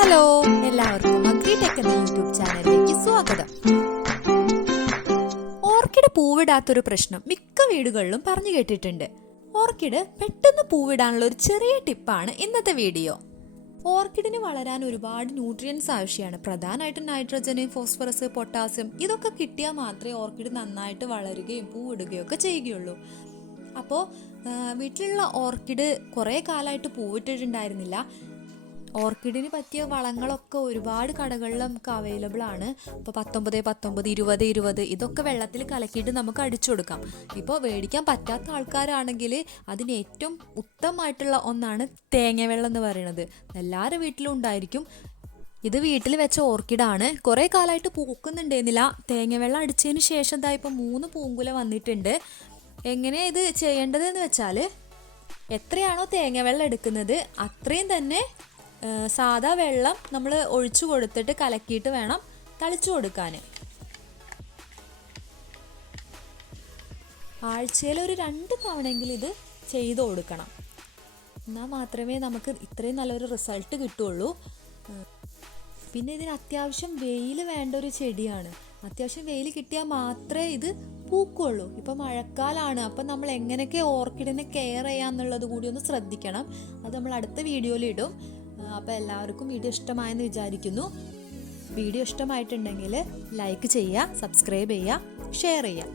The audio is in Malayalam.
ഹലോ എല്ലാവർക്കും അഗ്രി ടെക് എന്ന യൂട്യൂബ് ചാനലിലേക്ക് സ്വാഗതം. ഓർക്കിഡ് പൂവിടാത്തൊരു പ്രശ്നം മിക്ക വീടുകളിലും പറഞ്ഞു കേട്ടിട്ടുണ്ട്. ഓർക്കിഡ് പെട്ടെന്ന് പൂവിടാനുള്ള ഒരു ചെറിയ ടിപ്പാണ് ഇന്നത്തെ വീഡിയോ. ഓർക്കിഡിന് വളരാൻ ഒരുപാട് ന്യൂട്രിയൻസ് ആവശ്യമാണ്. പ്രധാനമായിട്ടും നൈട്രജന് ഫോസ്ഫറസ് പൊട്ടാസ്യം ഇതൊക്കെ കിട്ടിയാൽ മാത്രമേ ഓർക്കിഡ് നന്നായിട്ട് വളരുകയും പൂവിടുകയും ഒക്കെ ചെയ്യുകയുള്ളൂ. അപ്പോൾ വീട്ടിലുള്ള ഓർക്കിഡ് കുറേ കാലമായിട്ട് പൂവിട്ടിട്ടുണ്ടായിരുന്നില്ല. ഓർക്കിഡിന് പറ്റിയ വളങ്ങളൊക്കെ ഒരുപാട് കടകളിൽ നമുക്ക് അവൈലബിൾ ആണ്. ഇപ്പോൾ പത്തൊമ്പത് പത്തൊമ്പത് ഇരുപത് ഇരുപത് ഇതൊക്കെ വെള്ളത്തിൽ കലക്കിയിട്ട് നമുക്ക് അടിച്ചു കൊടുക്കാം. ഇപ്പോൾ മേടിക്കാൻ പറ്റാത്ത ആൾക്കാരാണെങ്കിൽ അതിന് ഏറ്റവും ഉത്തമമായിട്ടുള്ള ഒന്നാണ് തേങ്ങ വെള്ളം എന്ന് പറയുന്നത്. എല്ലാവരുടെ വീട്ടിലും ഉണ്ടായിരിക്കും. ഇത് വീട്ടിൽ വെച്ച ഓർക്കിഡാണ് കുറേ കാലമായിട്ട് പൂക്കുന്നുണ്ടായിരുന്നില്ല. തേങ്ങ വെള്ളം അടിച്ചതിന് ശേഷം ഇതാ ഇപ്പോൾ മൂന്ന് പൂങ്കുല വന്നിട്ടുണ്ട്. എങ്ങനെ ഇത് ചെയ്യേണ്ടതെന്ന് വെച്ചാൽ എത്രയാണോ തേങ്ങ വെള്ളം എടുക്കുന്നത് അത്രയും തന്നെ സാദാ വെള്ളം നമ്മൾ ഒഴിച്ചു കൊടുത്തിട്ട് കലക്കിയിട്ട് വേണം തളിച്ചു കൊടുക്കാൻ ആഴ്ചയിൽ ഒരു രണ്ട് തവണയെങ്കിലും ഇത് ചെയ്തു കൊടുക്കണം. എന്നാൽ മാത്രമേ നമുക്ക് ഇത്രയും നല്ലൊരു റിസൾട്ട് കിട്ടുള്ളൂ. പിന്നെ ഇതിന് അത്യാവശ്യം വെയിൽ വേണ്ട ഒരു ചെടിയാണ്. അത്യാവശ്യം വെയിൽ കിട്ടിയാൽ മാത്രമേ ഇത് പൂക്കുള്ളൂ. ഇപ്പം മഴക്കാലമാണ് അപ്പം നമ്മൾ എങ്ങനെയൊക്കെ ഓർക്കിഡിനെ കെയർ ചെയ്യാന്നുള്ളത് കൂടി ഒന്ന് ശ്രദ്ധിക്കണം. അത് നമ്മൾ അടുത്ത വീഡിയോയിൽ ഇടും. അപ്പോൾ എല്ലാവർക്കും വീഡിയോ ഇഷ്ടമായെന്ന് വിചാരിക്കുന്നു. വീഡിയോ ഇഷ്ടമായിട്ടുണ്ടെങ്കിൽ ലൈക്ക് ചെയ്യുക സബ്സ്ക്രൈബ് ചെയ്യുക ഷെയർ ചെയ്യുക.